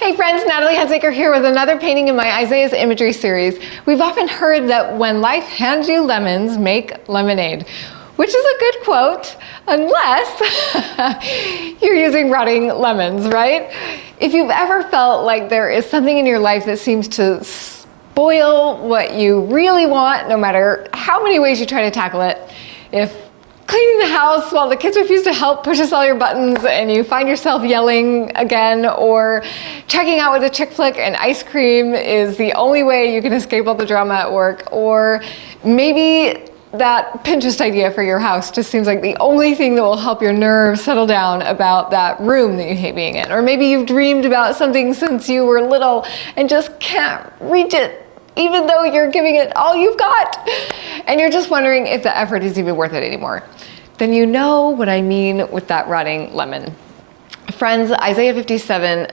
Hey friends, Natalie Hunsaker here with another painting in my Isaiah's Imagery series. We've often heard that when life hands you lemons, make lemonade, which is a good quote, unless you're using rotting lemons, right? If you've ever felt like there is something in your life that seems to spoil what you really want, no matter how many ways you try to tackle it, if cleaning the house while the kids refuse to help pushes all your buttons and you find yourself yelling again, or checking out with a chick flick and ice cream is the only way you can escape all the drama at work, or maybe that Pinterest idea for your house just seems like the only thing that will help your nerves settle down about that room that you hate being in. Or maybe you've dreamed about something since you were little and just can't reach it, even though you're giving it all you've got, and you're just wondering if the effort is even worth it anymore. Then you know what I mean with that rotting lemon. Friends, Isaiah 57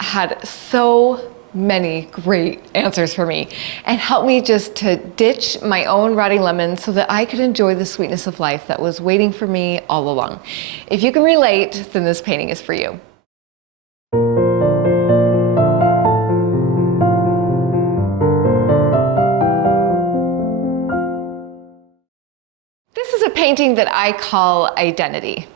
had so many great answers for me and helped me just to ditch my own rotting lemon so that I could enjoy the sweetness of life that was waiting for me all along. If you can relate, then this painting is for you. This is a painting that I call Identity.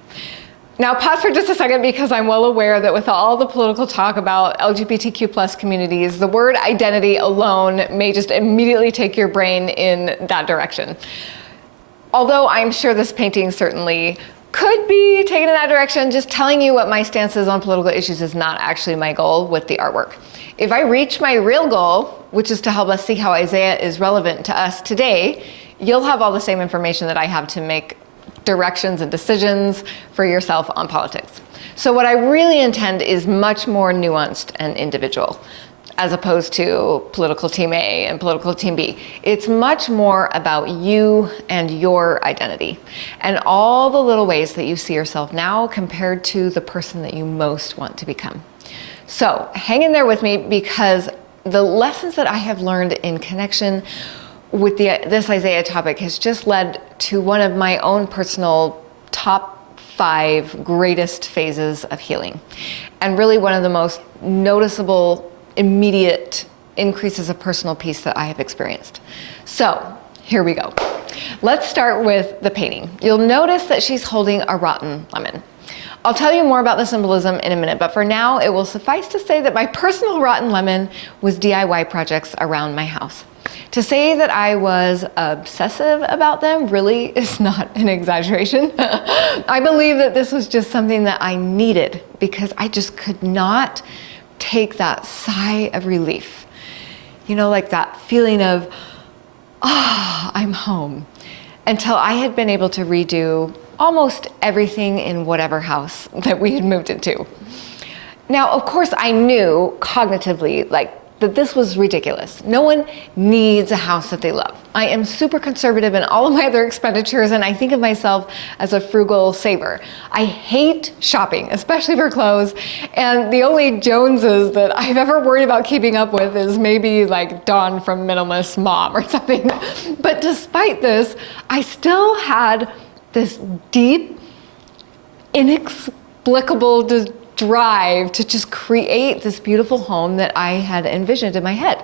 Now pause for just a second, because I'm well aware that with all the political talk about LGBTQ+ communities, the word identity alone may just immediately take your brain in that direction. Although I'm sure this painting certainly could be taken in that direction, just telling you what my stance is on political issues is not actually my goal with the artwork. If I reach my real goal, which is to help us see how Isaiah is relevant to us today, you'll have all the same information that I have to make directions and decisions for yourself on politics. So what I really intend is much more nuanced and individual, as opposed to political team A and political team B. It's much more about you and your identity and all the little ways that you see yourself now compared to the person that you most want to become. So hang in there with me, because the lessons that I have learned in connection with this Isaiah topic has just led to one of my own personal top 5 greatest phases of healing, and really one of the most noticeable, immediate increases of personal peace that I have experienced. So here we go. Let's start with the painting. You'll notice that she's holding a rotten lemon. I'll tell you more about the symbolism in a minute, but for now it will suffice to say that my personal rotten lemon was DIY projects around my house. To say that I was obsessive about them really is not an exaggeration. I believe that this was just something that I needed, because I just could not take that sigh of relief. You know, like that feeling of, I'm home, until I had been able to redo almost everything in whatever house that we had moved into. Now, of course, I knew cognitively, that this was ridiculous. No one needs a house that they love. I am super conservative in all of my other expenditures, and I think of myself as a frugal saver. I hate shopping, especially for clothes, and the only Joneses that I've ever worried about keeping up with is maybe like Dawn from Minimalist Mom or something. But despite this, I still had this deep, inexplicable drive to just create this beautiful home that I had envisioned in my head.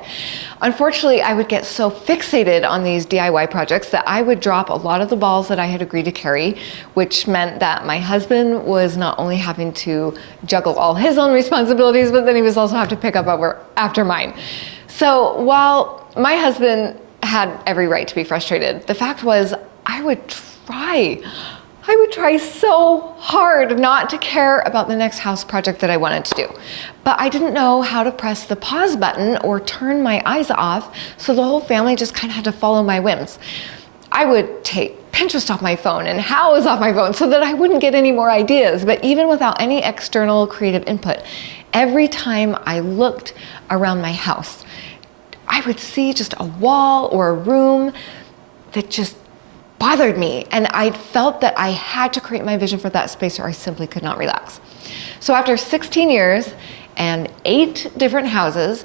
Unfortunately, I would get so fixated on these DIY projects that I would drop a lot of the balls that I had agreed to carry, which meant that my husband was not only having to juggle all his own responsibilities, but then he was also have to pick up after mine. So while my husband had every right to be frustrated, the fact was I would try so hard not to care about the next house project that I wanted to do. But I didn't know how to press the pause button or turn my eyes off, so the whole family just kind of had to follow my whims. I would take Pinterest off my phone and Houzz off my phone so that I wouldn't get any more ideas. But even without any external creative input, every time I looked around my house, I would see just a wall or a room that just bothered me, and I felt that I had to create my vision for that space or I simply could not relax. So after 16 years and 8 different houses,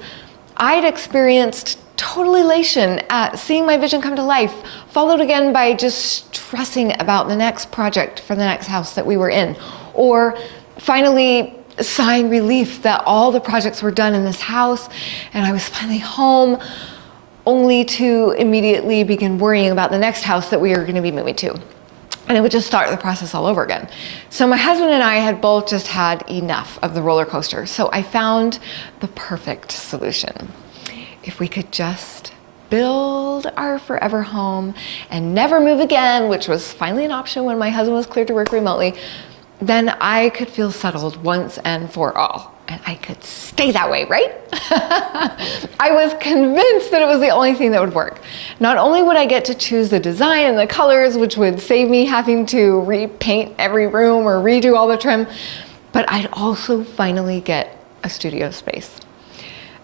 I'd experienced total elation at seeing my vision come to life, followed again by just stressing about the next project for the next house that we were in, or finally sighing relief that all the projects were done in this house and I was finally home, only to immediately begin worrying about the next house that we were going to be moving to. And it would just start the process all over again. So my husband and I had both just had enough of the roller coaster. So I found the perfect solution. If we could just build our forever home and never move again, which was finally an option when my husband was cleared to work remotely, then I could feel settled once and for all. And I could stay that way, right? I was convinced that it was the only thing that would work. Not only would I get to choose the design and the colors, which would save me having to repaint every room or redo all the trim, but I'd also finally get a studio space.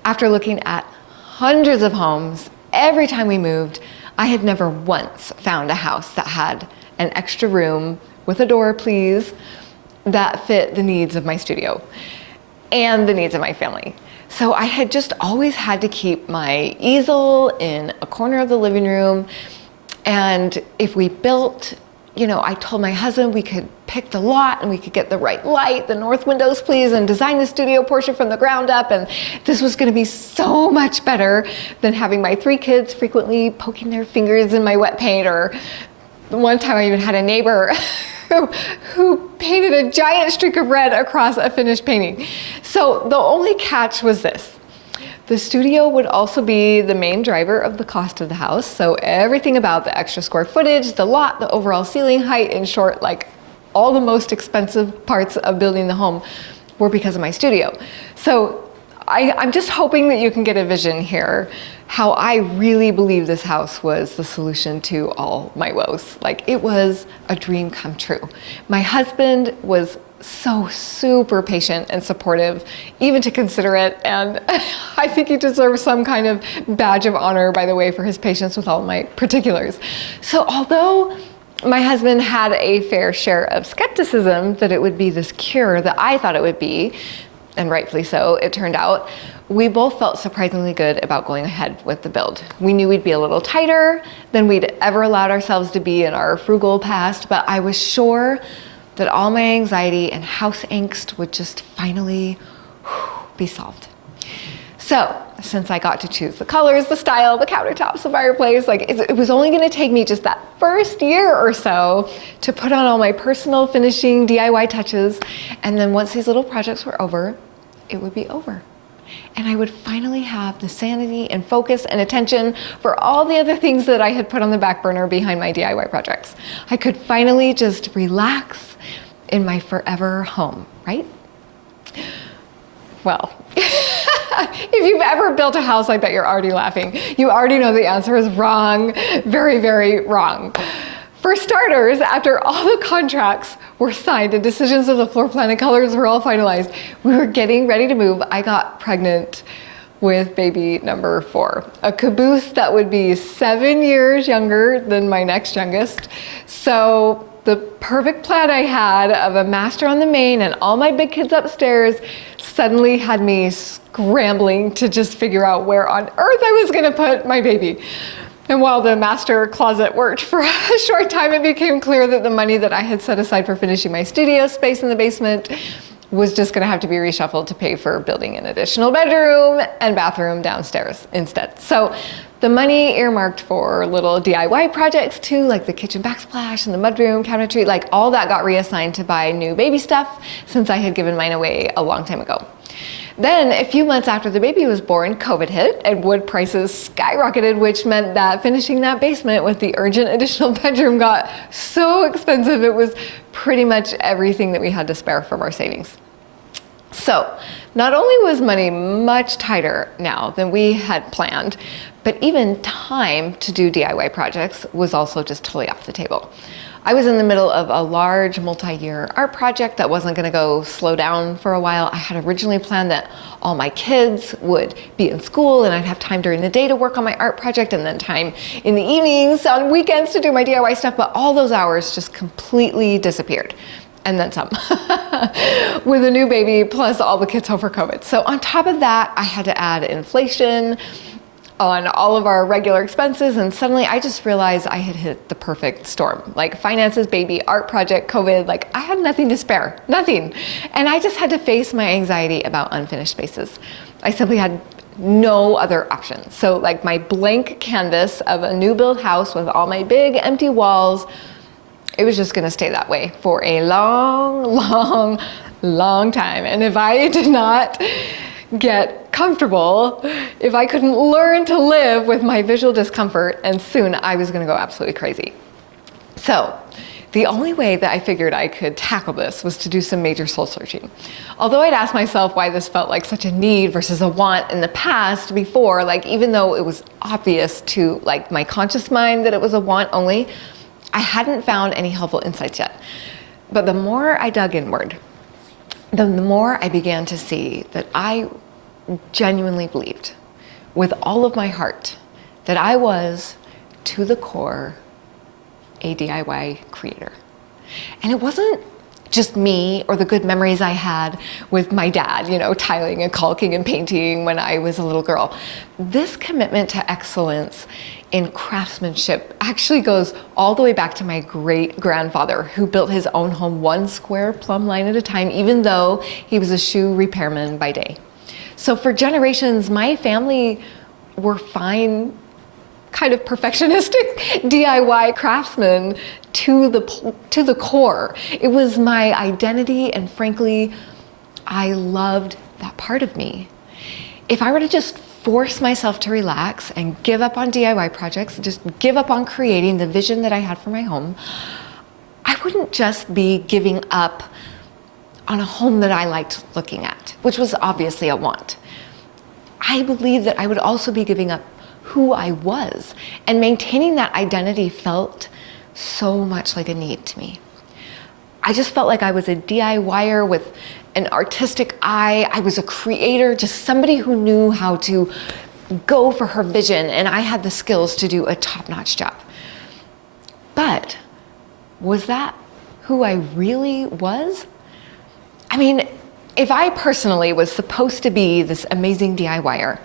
After looking at hundreds of homes, every time we moved, I had never once found a house that had an extra room with a door, please, that fit the needs of my studio and the needs of my family. So I had just always had to keep my easel in a corner of the living room. And if we built, I told my husband we could pick the lot and we could get the right light, the north windows, please, and design the studio portion from the ground up. And this was gonna be so much better than having my 3 kids frequently poking their fingers in my wet paint. Or one time I even had a neighbor who painted a giant streak of red across a finished painting. So the only catch was this. The studio would also be the main driver of the cost of the house. So everything about the extra square footage, the lot, the overall ceiling height, in short, like all the most expensive parts of building the home were because of my studio. So I'm just hoping that you can get a vision here, how I really believe this house was the solution to all my woes. Like, it was a dream come true. My husband was so super patient and supportive, even to consider it. And I think he deserves some kind of badge of honor, by the way, for his patience with all my particulars. So although my husband had a fair share of skepticism that it would be this cure that I thought it would be, and rightfully so, it turned out, we both felt surprisingly good about going ahead with the build. We knew we'd be a little tighter than we'd ever allowed ourselves to be in our frugal past, but I was sure that all my anxiety and house angst would just finally be solved. So, since I got to choose the colors, the style, the countertops, the fireplace, it was only gonna take me just that first year or so to put on all my personal finishing DIY touches, and then once these little projects were over, it would be over. And I would finally have the sanity and focus and attention for all the other things that I had put on the back burner behind my DIY projects. I could finally just relax in my forever home, right? Well, if you've ever built a house, I bet you're already laughing. You already know the answer is wrong, very, very wrong. For starters, after all the contracts were signed and decisions of the floor plan and colors were all finalized, we were getting ready to move. I got pregnant with baby number 4, a caboose that would be 7 years younger than my next youngest. So the perfect plan I had of a master on the main and all my big kids upstairs suddenly had me scrambling to just figure out where on earth I was gonna put my baby. And while the master closet worked for a short time, it became clear that the money that I had set aside for finishing my studio space in the basement was just gonna have to be reshuffled to pay for building an additional bedroom and bathroom downstairs instead. So the money earmarked for little DIY projects too, like the kitchen backsplash and the mudroom cabinetry, like all that got reassigned to buy new baby stuff since I had given mine away a long time ago. Then, a few months after the baby was born, COVID hit and wood prices skyrocketed, which meant that finishing that basement with the urgent additional bedroom got so expensive it was pretty much everything that we had to spare from our savings. So, not only was money much tighter now than we had planned, but even time to do DIY projects was also just totally off the table. I was in the middle of a large multi-year art project that wasn't gonna go slow down for a while. I had originally planned that all my kids would be in school and I'd have time during the day to work on my art project and then time in the evenings on weekends to do my DIY stuff, but all those hours just completely disappeared. And then some, with a new baby plus all the kids home for COVID. So on top of that, I had to add inflation, on all of our regular expenses, and suddenly I just realized I had hit the perfect storm. Like finances, baby, art project, COVID, like I had nothing to spare, nothing. And I just had to face my anxiety about unfinished spaces. I simply had no other options. So like my blank canvas of a new build house with all my big empty walls, it was just gonna stay that way for a long time. And if I did not get comfortable, if I couldn't learn to live with my visual discomfort, and soon I was gonna go absolutely crazy. So the only way that I figured I could tackle this was to do some major soul searching. Although I'd asked myself why this felt like such a need versus a want in the past before, like even though it was obvious to like my conscious mind that it was a want only, I hadn't found any helpful insights yet. But the more I dug inward, the more I began to see that I genuinely believed with all of my heart that I was, to the core, a DIY creator. And it wasn't just me or the good memories I had with my dad, tiling and caulking and painting when I was a little girl. This commitment to excellence in craftsmanship actually goes all the way back to my great-grandfather, who built his own home one square plumb line at a time, even though he was a shoe repairman by day. So for generations, my family were fine, kind of perfectionistic DIY craftsmen to the core. It was my identity, and frankly, I loved that part of me. If I were to just force myself to relax and give up on DIY projects, just give up on creating the vision that I had for my home, I wouldn't just be giving up on a home that I liked looking at, which was obviously a want. I believe that I would also be giving up who I was, and maintaining that identity felt so much like a need to me. I just felt like I was a DIYer with an artistic eye. I was a creator, just somebody who knew how to go for her vision, and I had the skills to do a top-notch job. But was that who I really was? I mean, if I personally was supposed to be this amazing DIYer,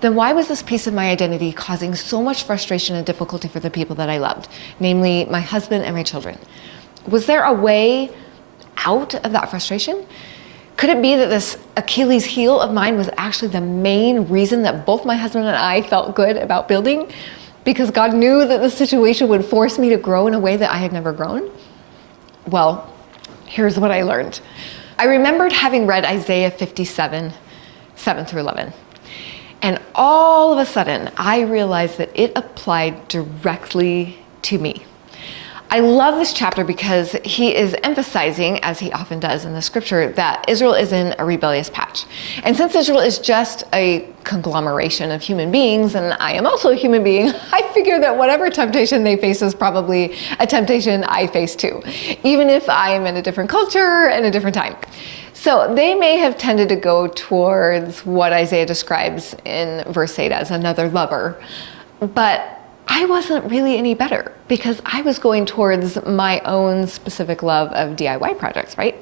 then why was this piece of my identity causing so much frustration and difficulty for the people that I loved, namely my husband and my children? Was there a way out of that frustration? Could it be that this Achilles heel of mine was actually the main reason that both my husband and I felt good about building? Because God knew that the situation would force me to grow in a way that I had never grown? Well, here's what I learned. I remembered having read Isaiah 57, 7 through 11. And all of a sudden, I realized that it applied directly to me. I love this chapter because he is emphasizing, as he often does in the scripture, that Israel is in a rebellious patch. And since Israel is just a conglomeration of human beings, and I am also a human being, I figure that whatever temptation they face is probably a temptation I face too, even if I am in a different culture and a different time. So they may have tended to go towards what Isaiah describes in verse 8 as another lover, but I wasn't really any better because I was going towards my own specific love of DIY projects, right?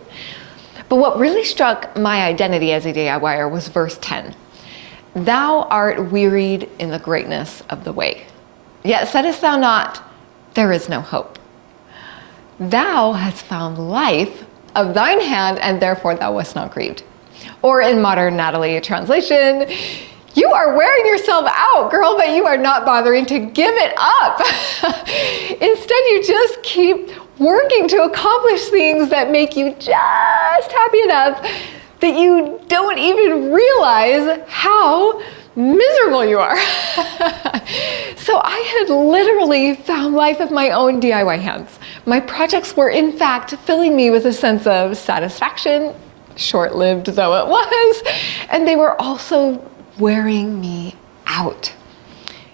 But what really struck my identity as a DIYer was verse 10. Thou art wearied in the greatness of the way. Yet saidest thou not, there is no hope. Thou hast found life of thine hand, and therefore thou wast not grieved. Or in modern Natalie translation, you are wearing yourself out, girl, but you are not bothering to give it up. Instead, you just keep working to accomplish things that make you just happy enough that you don't even realize how miserable you are. So I had literally found life of my own DIY hands. My projects were in fact filling me with a sense of satisfaction, short-lived though it was, and they were also wearing me out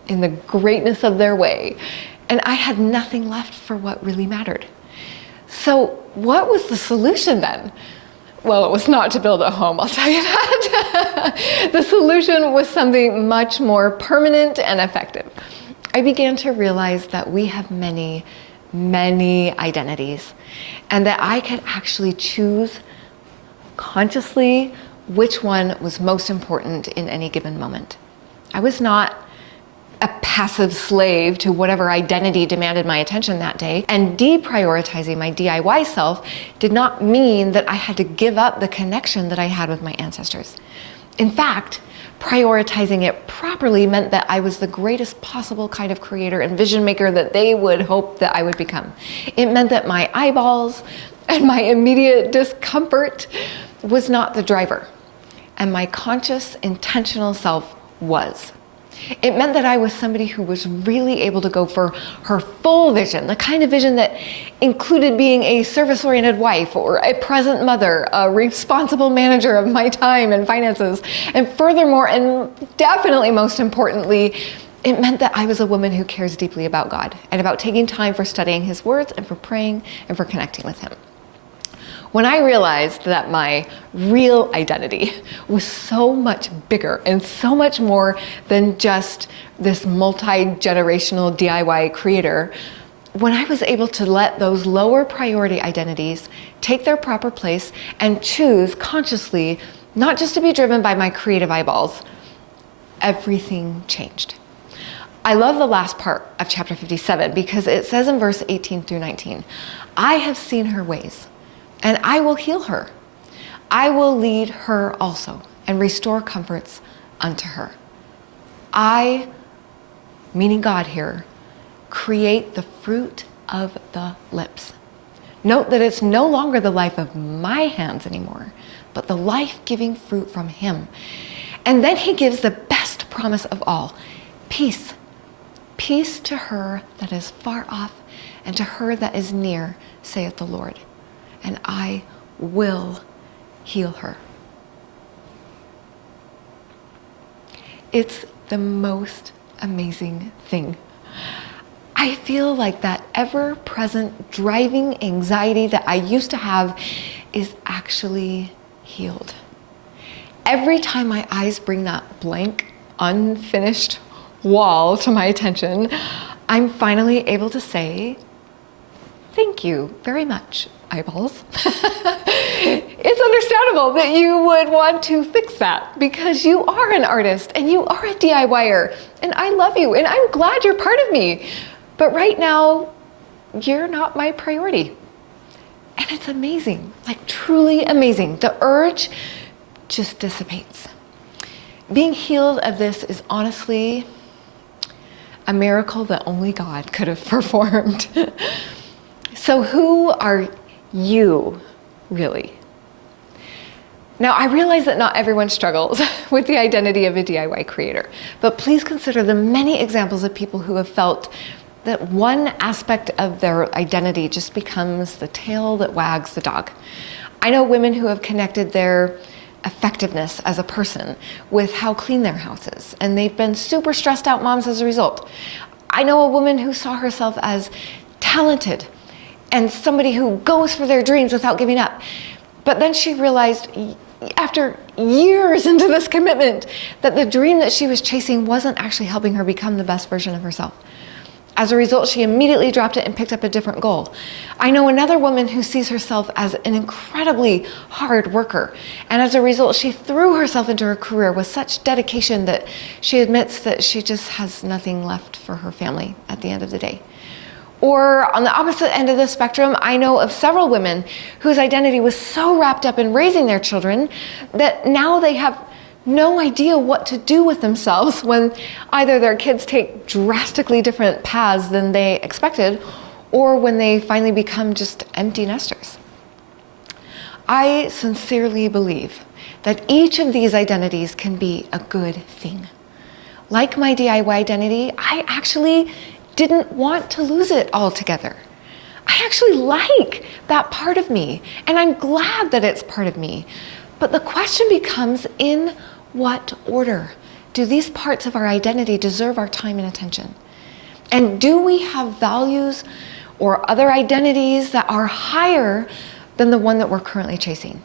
in the greatness of their way, and I had nothing left for what really mattered. So what was the solution then? Well, it was not to build a home, I'll tell you that. The solution was something much more permanent and effective. I began to realize that we have many, many identities, and that I could actually choose consciously which one was most important in any given moment. I was not a passive slave to whatever identity demanded my attention that day. And deprioritizing my DIY self did not mean that I had to give up the connection that I had with my ancestors. In fact, prioritizing it properly meant that I was the greatest possible kind of creator and vision maker that they would hope that I would become. It meant that my eyeballs and my immediate discomfort was not the driver, and my conscious, intentional self was. It meant that I was somebody who was really able to go for her full vision, the kind of vision that included being a service-oriented wife or a present mother, a responsible manager of my time and finances. And furthermore, and definitely most importantly, it meant that I was a woman who cares deeply about God and about taking time for studying His words and for praying and for connecting with Him. When I realized that my real identity was so much bigger and so much more than just this multi-generational DIY creator, when I was able to let those lower priority identities take their proper place and choose consciously not just to be driven by my creative eyeballs, everything changed. I love the last part of chapter 57 because it says in verse 18 through 19, I have seen her ways, and I will heal her. I will lead her also and restore comforts unto her. I, meaning God here, create the fruit of the lips. Note that it's no longer the life of my hands anymore, but the life-giving fruit from Him. And then He gives the best promise of all, peace. Peace to her that is far off and to her that is near, saith the Lord. And I will heal her. It's the most amazing thing. I feel like that ever-present driving anxiety that I used to have is actually healed. Every time my eyes bring that blank, unfinished wall to my attention, I'm finally able to say, thank you very much, eyeballs. It's understandable that you would want to fix that because you are an artist and you are a DIYer and I love you and I'm glad you're part of me. But right now, you're not my priority. And it's amazing, like truly amazing. The urge just dissipates. Being healed of this is honestly a miracle that only God could have performed. So who are you, really? Now, I realize that not everyone struggles with the identity of a DIY creator, but please consider the many examples of people who have felt that one aspect of their identity just becomes the tail that wags the dog. I know women who have connected their effectiveness as a person with how clean their house is, and they've been super stressed out moms as a result. I know a woman who saw herself as talented and somebody who goes for their dreams without giving up. But then she realized after years into this commitment that the dream that she was chasing wasn't actually helping her become the best version of herself. As a result, she immediately dropped it and picked up a different goal. I know another woman who sees herself as an incredibly hard worker. And as a result, she threw herself into her career with such dedication that she admits that she just has nothing left for her family at the end of the day. Or on the opposite end of the spectrum, I know of several women whose identity was so wrapped up in raising their children that now they have no idea what to do with themselves when either their kids take drastically different paths than they expected, or when they finally become just empty nesters. I sincerely believe that each of these identities can be a good thing. Like my DIY identity, I actually didn't want to lose it altogether. I actually like that part of me, and I'm glad that it's part of me. But the question becomes, in what order do these parts of our identity deserve our time and attention? And do we have values or other identities that are higher than the one that we're currently chasing?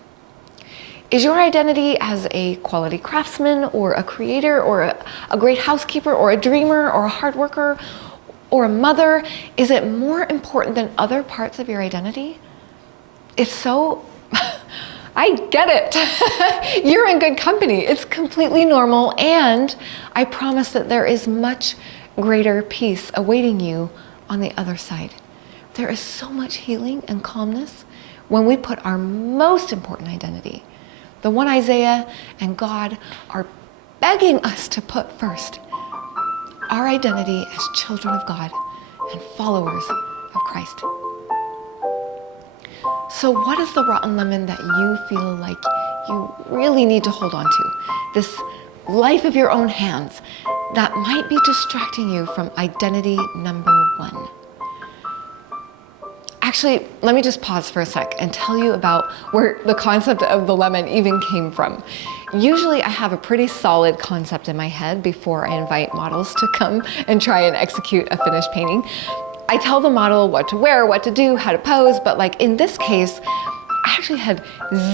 Is your identity as a quality craftsman or a creator or a great housekeeper or a dreamer or a hard worker or a mother, is it more important than other parts of your identity? If so, I get it. You're in good company. It's completely normal, and I promise that there is much greater peace awaiting you on the other side. There is so much healing and calmness when we put our most important identity, the one Isaiah and God are begging us to put first, our identity as children of God and followers of Christ. So what is the rotten lemon that you feel like you really need to hold on to? This life of your own hands that might be distracting you from identity number one. Actually, let me just pause for a sec and tell you about where the concept of the lemon even came from. Usually I have a pretty solid concept in my head before I invite models to come and try and execute a finished painting. I tell the model what to wear, what to do, how to pose, but like in this case, I actually had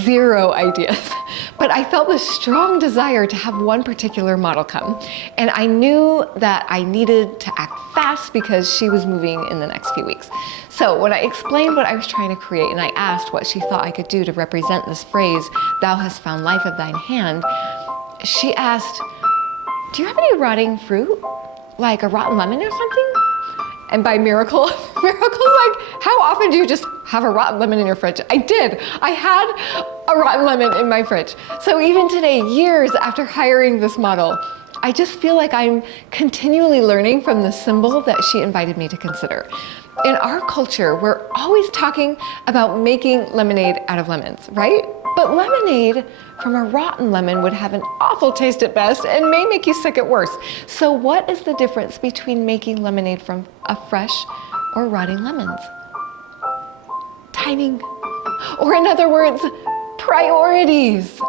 zero ideas, but I felt this strong desire to have one particular model come. And I knew that I needed to act fast because she was moving in the next few weeks. So when I explained what I was trying to create and I asked what she thought I could do to represent this phrase, "Thou hast found life of thine hand," she asked, "Do you have any rotting fruit? Like a rotten lemon or something?" And by miracles like, how often do you just have a rotten lemon in your fridge? I did. I had a rotten lemon in my fridge. So even today, years after hiring this model, I just feel like I'm continually learning from the symbol that she invited me to consider. In our culture, we're always talking about making lemonade out of lemons, right? But lemonade from a rotten lemon would have an awful taste at best and may make you sick at worst. So what is the difference between making lemonade from a fresh or rotting lemons? Timing. Or in other words, priorities,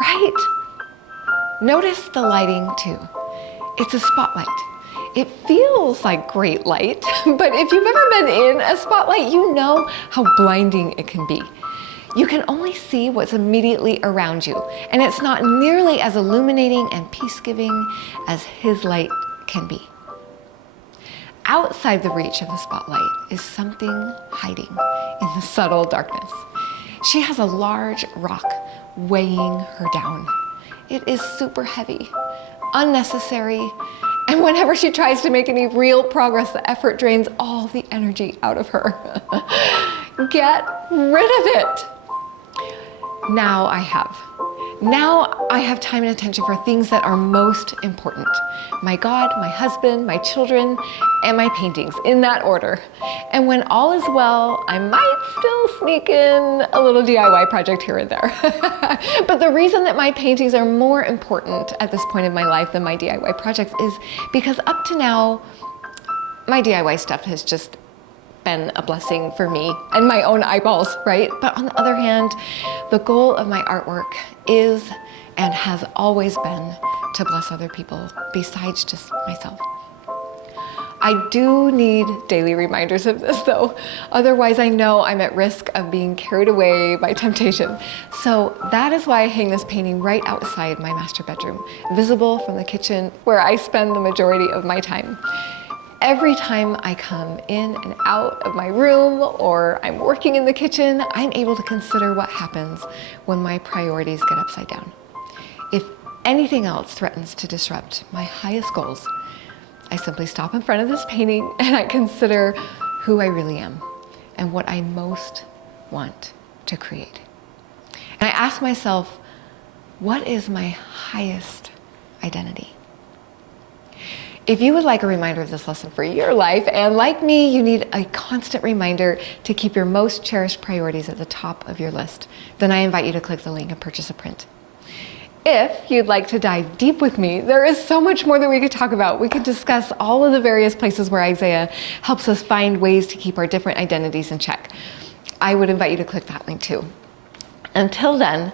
right? Notice the lighting too. It's a spotlight. It feels like great light, but if you've ever been in a spotlight, you know how blinding it can be. You can only see what's immediately around you, and it's not nearly as illuminating and peace-giving as his light can be. Outside the reach of the spotlight is something hiding in the subtle darkness. She has a large rock weighing her down. It is super heavy, unnecessary, and whenever she tries to make any real progress, the effort drains all the energy out of her. Get rid of it. Now I have time and attention for things that are most important. My God, my husband, my children, and my paintings, in that order. And when all is well, I might still sneak in a little DIY project here and there. But the reason that my paintings are more important at this point in my life than my DIY projects is because up to now, my DIY stuff has just been a blessing for me and my own eyeballs, right? But on the other hand, the goal of my artwork is and has always been to bless other people besides just myself. I do need daily reminders of this though. Otherwise I know I'm at risk of being carried away by temptation. So that is why I hang this painting right outside my master bedroom, visible from the kitchen where I spend the majority of my time. Every time I come in and out of my room or I'm working in the kitchen, I'm able to consider what happens when my priorities get upside down. If anything else threatens to disrupt my highest goals, I simply stop in front of this painting and I consider who I really am and what I most want to create. And I ask myself, what is my highest identity? If you would like a reminder of this lesson for your life, and like me, you need a constant reminder to keep your most cherished priorities at the top of your list, then I invite you to click the link and purchase a print. If you'd like to dive deep with me, there is so much more that we could talk about. We could discuss all of the various places where Isaiah helps us find ways to keep our different identities in check. I would invite you to click that link too. Until then,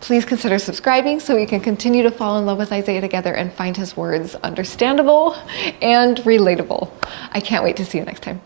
please consider subscribing so we can continue to fall in love with Isaiah together and find his words understandable and relatable. I can't wait to see you next time.